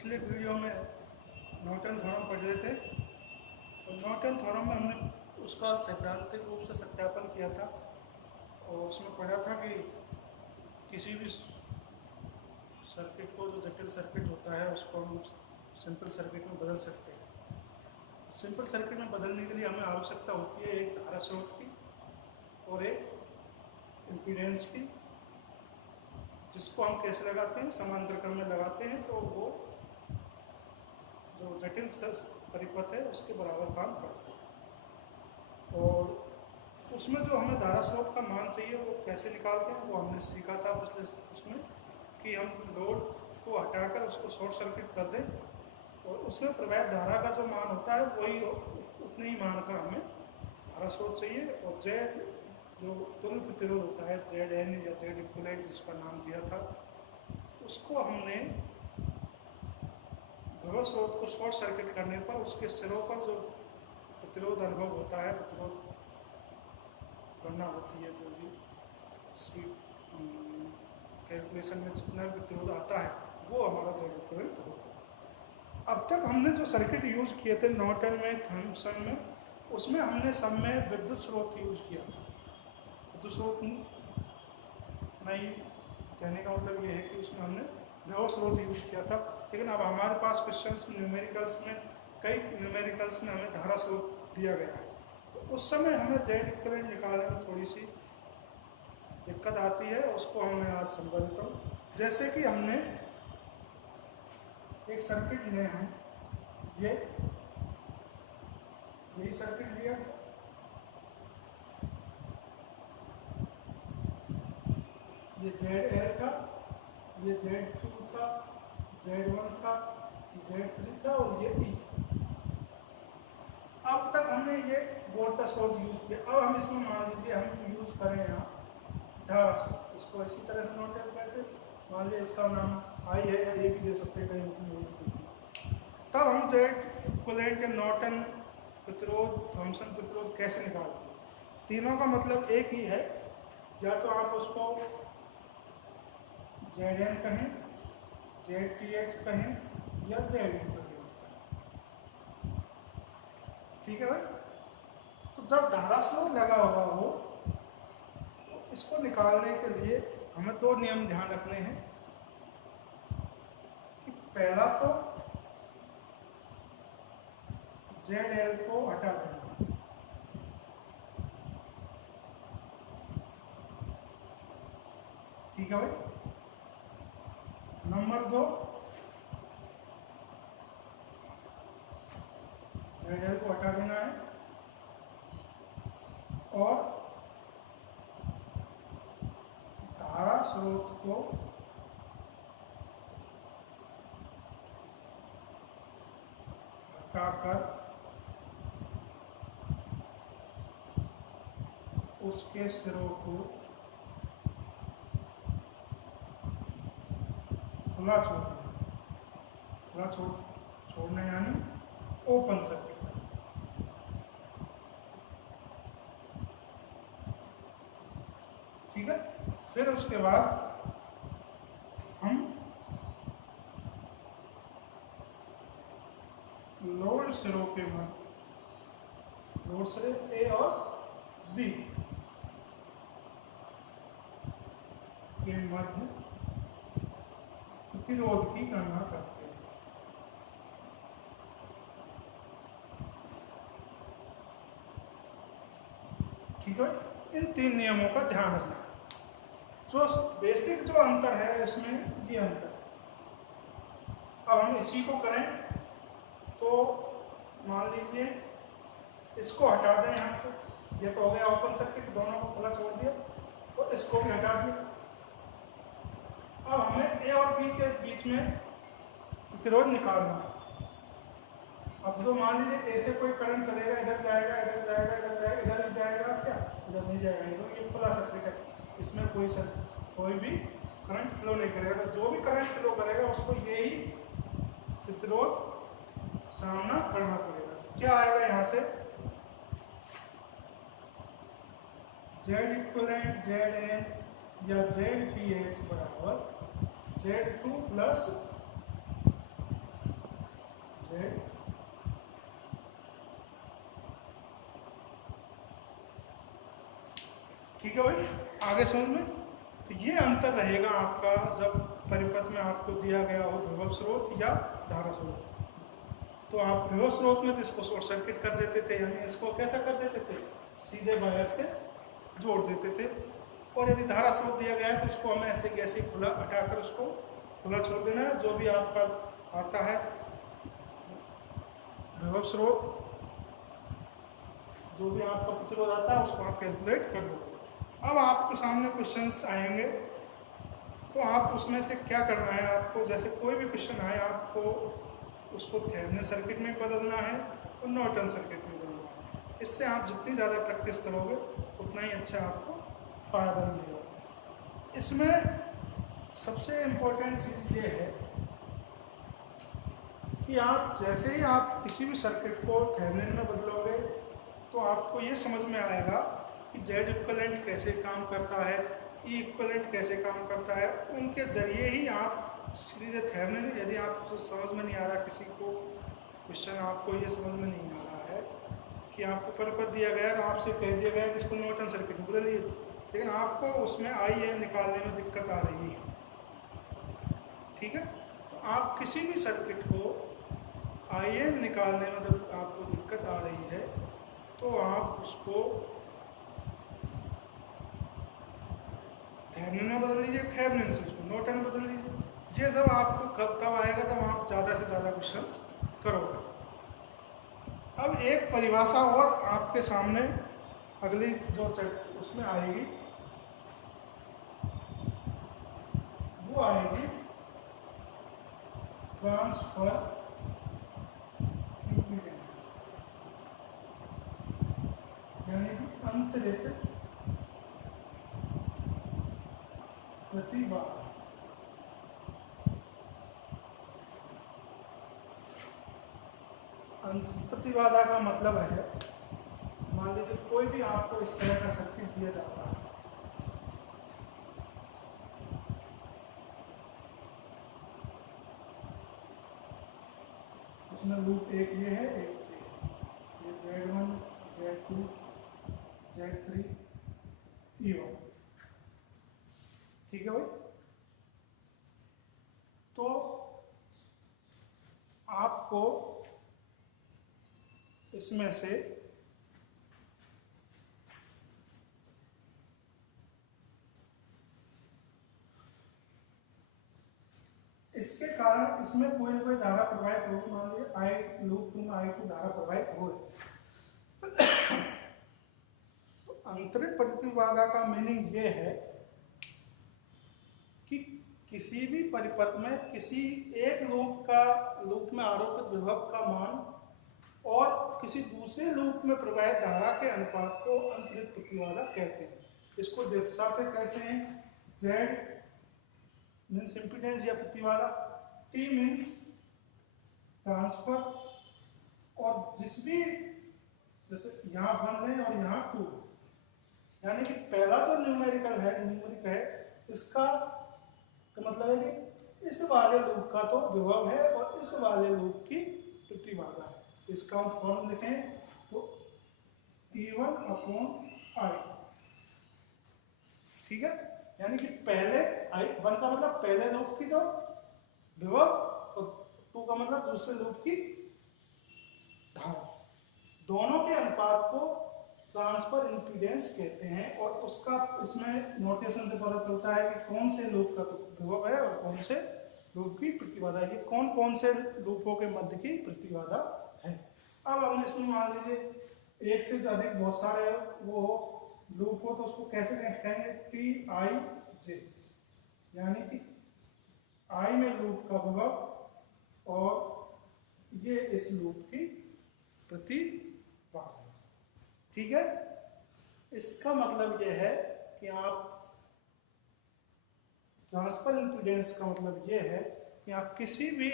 पिछले वीडियो में Norton theorem पढ़ रहे थे। तो नॉर्टन थ्योरम में हमने उसका सैद्धांतिक रूप से सत्यापन किया था और उसमें पढ़ा था कि किसी भी सर्किट को, जो जटिल सर्किट होता है, उसको हम सिंपल सर्किट में बदल सकते हैं। सिंपल सर्किट में बदलने के लिए हमें आवश्यकता होती है एक धारा स्रोत की और एक इम्पीडेंस की, जिसको हम कैसे लगाते हैं, समांतर क्रम में लगाते हैं तो वो जो जटिल परिपथ है उसके बराबर काम करता है। और उसमें जो हमें धारा स्रोत का मान चाहिए वो कैसे निकालते हैं, वो हमने सीखा था पिछले उसमें कि हम लोड को हटाकर उसको शॉर्ट सर्किट कर दें और उसमें प्रवाहित धारा का जो मान होता है वही उतने ही मान का हमें धारा स्रोत चाहिए। और जेड जो तुल्य प्रतिरोध होता है, जेड एन या जेड इक्विवेलेंट जिसका नाम दिया था, उसको हमने विभव स्रोत को शॉर्ट सर्किट करने पर उसके सिरों पर जो प्रतिरोध अनुभव होता है, प्रतिरोध गणना होती है, जो भी कैलकुलेशन में जितना भी प्रतिरोध आता है वो हमारा जेड इक्विवेलेंट होता है। अब तक हमने जो सर्किट यूज किए थे नॉर्टन में, थॉम्सन में, उसमें हमने सब में विद्युत स्रोत यूज किया था। विद्युत स्रोत नहीं कहने का मतलब ये है कि उसमें हमने विभव स्रोत यूज किया था, लेकिन अब हमारे पास क्वेश्चंस न्यूमेरिकल्स में, कई न्यूमेरिकल्स में हमें धारा स्रोत दिया गया है, तो उस समय हमें जेड इक्विवेलेंट निकालने में थोड़ी सी दिक्कत आती है। उसको हमने आज समझा देता हूँ। जैसे कि हमने एक सर्किट लिया, हम यही सर्किट लिया, ये ZL था, ये Z2 था, Z1 था, Z3 था और ये E। अब तक हमने ये वोल्टेज स्रोत यूज किया। अब हम इसमें मान लीजिए हम यूज करें यहाँ धारा स्रोत, इसको इसी तरह से नोट करते, मान लीजिए इसका नाम I है या A भी दे सकते हैं, कहीं यूज करते। तब हम जेड इक्विवेलेंट या नॉर्टन प्रतिरोध, थॉम्सन प्रतिरोध कैसे निकालेंगे? तीनों का मतलब एक ही है, या तो आप उसको ZN कहें, ZTH कहें या ZN कहें, ठीक है भाई। तो जब धारा स्रोत लगा हुआ हो तो इसको निकालने के लिए हमें दो नियम ध्यान रखने हैं कि पहला तो ZL को हटा देना, ठीक है भाई। नंबर दो, ZL को हटा देना है और धारा स्रोत को हटाकर उसके सिरों को खुला छोड़ना, छोड़ना यानी ओपन सर्किट, ठीक है। फिर उसके बाद हम लोड सिरों के मध्य, लोड सिरे A और B के मध्य प्रतिरोध की गणना करते हैं, ठीक है। इन तीन नियमों का ध्यान रखना। जो बेसिक जो अंतर है इसमें, ये अंतर। अब हम इसी को करें तो मान लीजिए इसको हटा दें यहाँ से, ये तो हो गया ओपन सर्किट, दोनों को खुला छोड़ दिया, तो इसको भी हटा दिया। अब हमें A और B के बीच में प्रतिरोध निकालना है। अब जो मान लीजिए A से कोई करंट चलेगा, इधर जाएगा, इधर जाएगा, इधर जाएगा, इधर नहीं जाएगा, क्या इधर नहीं जाएगा, इधर ये खुला सर्किट है, इसमें कोई भी करंट फ्लो नहीं करेगा। तो जो भी करंट फ्लो करेगा उसको यही प्रतिरोध सामना करना पड़ेगा। क्या आएगा यहाँ से? जेड इक्विवेलेंट ZN या ZTH बराबर Z2 प्लस जेड। ठीक है भाई, आगे समझ में। तो ये अंतर रहेगा आपका जब परिपथ में आपको दिया गया हो विभव स्रोत या धारा स्रोत। तो आप विभव स्रोत में तो इसको शॉर्ट सर्किट कर देते थे, यानी इसको कैसा कर देते थे, सीधे वायर से जोड़ देते थे। और यदि धारा स्रोत दिया गया है तो उसको हमें ऐसे कैसे खुला हटाकर उसको खुला छोड़ देना है। जो भी आपका आता है विभव स्रोत, जो भी आपका प्रतिरोध आता है उसको आप कैलकुलेट कर लो। अब आपके सामने क्वेश्चंस आएंगे तो आप उसमें से क्या करना है, आपको जैसे कोई भी क्वेश्चन आए आपको उसको थेवेनिन सर्किट में बदलना है और नॉर्टन सर्किट में बदलना है। इससे आप जितनी ज़्यादा प्रैक्टिस करोगे उतना ही अच्छा आपको फायदा मिलेगा। इसमें सबसे इम्पोर्टेंट चीज़ ये है कि आप जैसे ही आप किसी भी सर्किट को थेवेनिन में बदलोगे तो आपको ये समझ में आएगा कि जेड इक्विवेलेंट कैसे काम करता है, ई इक्विवेलेंट कैसे काम करता है। उनके जरिए ही आप सीधे थेवेनिन, यदि आपको समझ में नहीं आ रहा, किसी को क्वेश्चन आपको ये समझ में नहीं आ रहा है कि आपको परिपथ दिया गया और आपसे कह दिया गया कि इसको नॉर्टन सर्किट में बदलिए, लेकिन आपको उसमें आई एन निकालने में दिक्कत आ रही है, ठीक है। तो आप किसी भी सर्किट को आई एन निकालने में जब आपको दिक्कत आ रही है तो आप उसको थेवेनिन में बदल लीजिए, थेवेनिन से उसको नॉर्टन में बदल लीजिए। ये सब आपको कब तब आएगा तब आप ज़्यादा से ज़्यादा क्वेश्चंस करोगे। अब एक परिभाषा और आपके सामने अगली जो उसमें आएगी वो आएगी ट्रांसफर इम्पीडेंस, यानी कि अंतरित प्रतिबाधा। प्रतिबाधा का मतलब है, मान लीजिए कोई भी आपको इस तरह का सर्किट दिया जाता है, उसमें लूप एक ये है, एक ये Z1, Z2, Z3, E1, ठीक है भाई। तो आपको इसमें से इसके कारण इसमें कोई ना कोई धारा प्रवाहित होगी। मान लीजिए आई लूप में I2 धारा प्रवाहित हो रही। तो अंतरित प्रतिबाधा का मीनिंग ये है कि किसी भी परिपथ में किसी एक लूप में आरोपित विभव का मान और किसी दूसरे लूप में प्रवाहित धारा के अनुपात को अंतरित प्रतिबाधा कहते हैं। इसको दर्शाते कैसे हैं, Z मीन्स इम्पीडेंस या प्रतिबाधा, T मीन्स ट्रांसफर, और जिस भी जैसे यहाँ 1 है और यहाँ 2, यानी कि पहला जो न्यूमेरिक है इसका मतलब है कि इस वाले लूप का तो विभव है और इस वाले लूप की प्रतिबाधा है। इसका हम फॉर्म लिखें तो T1/I, ठीक है। यानी कि पहले I1 का मतलब पहले लूप की तो विभव और 2 का मतलब दूसरे लूप की धारा, दोनों के अनुपात को ट्रांसफर इम्पीडेंस कहते हैं। और उसका इसमें नोटेशन से पता चलता है कि कौन से लूप का तो विभव है और कौन से लूप की प्रतिबाधा है, कौन कौन से लूपों के मध्य की प्रतिबाधा है। अब हमने इसमें मान लीजिए एक से अधिक बहुत सारे वो लूप हो तो उसको कैसे कहेंगे, TIJ, यानी कि I में लूप का विभव और ये इस लूप की प्रतिबाधा, ठीक है। इसका मतलब यह है कि आप ट्रांसफर इम्पीडेंस का मतलब यह है कि आप किसी भी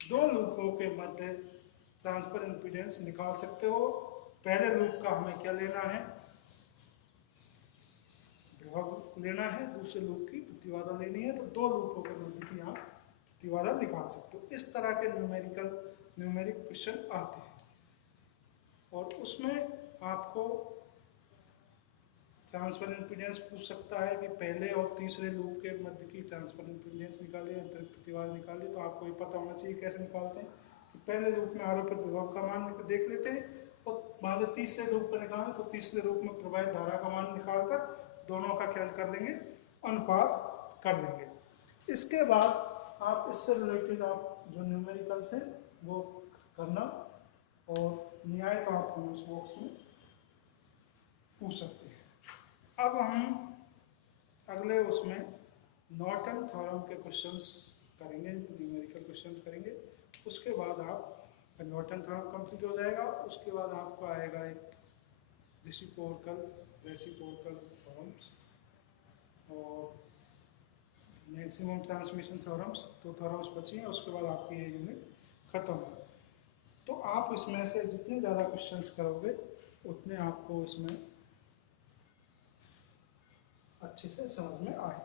दो लूपों के मध्य ट्रांसफर इम्पीडेंस निकाल सकते हो। पहले लूप का हमें क्या लेना है, विभव लेना है, दूसरे लूप की प्रतिबाधा लेनी है, तो दो लूपों के मध्य की आप प्रतिबाधा निकाल सकते हो। इस तरह के न्यूमेरिक क्वेश्चन आते हैं और उसमें आपको ट्रांसफर इम्पीडेंस पूछ सकता है कि पहले और तीसरे लूप के मध्य की ट्रांसफर इम्पीडेंस निकालिए, अंतरिक्ष प्रतिबाधा निकालिए। तो आपको ये पता होना चाहिए कैसे निकालते हैं कि पहले लूप में आरोपित विभव का मान देख लेते हैं और मान लो तीसरे लूप पर निकालें तो तीसरे लूप में प्रवाहित धारा का मान निकालकर दोनों का क्या कर देंगे, अनुपात कर देंगे। इसके बाद आप इससे रिलेटेड आप जो न्यूमेरिकल्स हैं वो करना और न्याय तो आप कमेंट्स बॉक्स में पूछ सकते हैं। अब हम अगले उसमें नॉर्टन थ्योरम के क्वेश्चंस करेंगे, न्यूमेरिकल क्वेश्चंस करेंगे। उसके बाद आप नॉर्टन थ्योरम कंप्लीट हो जाएगा, उसके बाद आपका आएगा एक रेसिप्रोकल थ्योरम्स और मैक्सिमम ट्रांसमिशन थ्योरम्स। तो थ्योरम्स बची हैं, उसके बाद आपकी ये यूनिट खत्म है। तो आप इसमें से जितने ज़्यादा क्वेश्चंस करोगे उतने आपको इसमें अच्छे से समझ में आए।